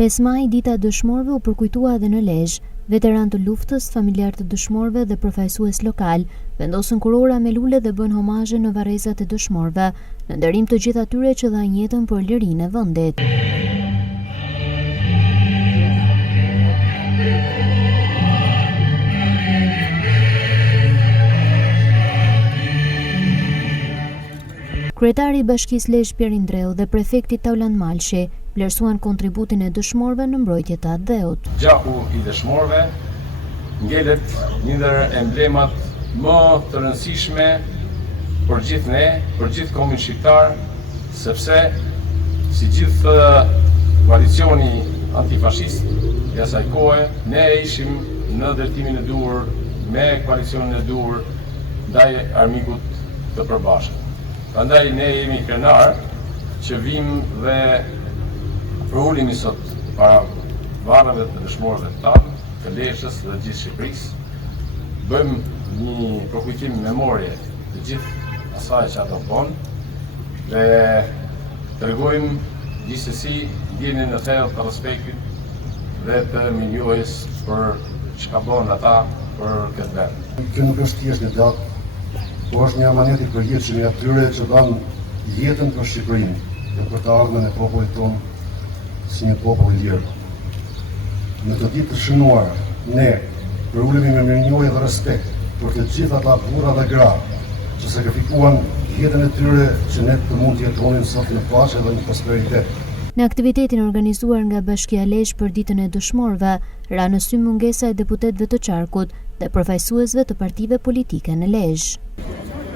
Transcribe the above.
5 maj, dita e dëshmorëve u përkujtua edhe në Lezhë. Veteran të luftës, familjar të dëshmorëve dhe përfaqësues lokal vendosën kurora me lule dhe bën homazhe në varrezat e dëshmorëve, në nderim të gjithë atyre që dhanë jetën për lirinë e vendit. Kryetari i Bashkisë Lezhë Pierin Dreu dhe prefekti Tauland Malshi vlerësuan kontributin e dëshmorëve në mbrojtje të atë dheut. Gjaku i dëshmorëve ngelet një ndër emblemat më të rëndësishme për gjithë ne, për gjithë kombin shqiptar, sepse si gjithë koalicioni antifashist i asaj kohe, ne ishim në drejtimin e duhur me koalicionin e duhur ndaj armikut të përbashkët. Prandaj ne jemi krenar që vim dhe përulimi sot para varreve të dëshmorëve tanë, të Lezhës dhe gjithë Shqipërisë. Bëjmë një përkujtim memorie të gjithë asaj që ato bën dhe tregojmë gjithsesi ndjenjen e thellë të respektit dhe të mirënjohjes për çka bën ata për këtë vend. Kjo nuk është thjesht një datë, po është një amanet i përjetshëm i atyre që dhanë jetën për Shqipërinë dhe për të ardhmen e popullit tonë si një popull i lirë. Në të ditë të shënuar, ne përulemi me mirënjohje dhe respekt për të gjithë ata burra dhe gra që sakrifikuan jetën e tyre që ne të mund të jetonin sot në paqe dhe në prosperitet. Në aktivitetin organizuar nga Bashkia Lezhë për ditën e dëshmorëve, ra në sy mungesa e deputetëve të Qarkut dhe përfaqësuesve të partive politike në Lezhë.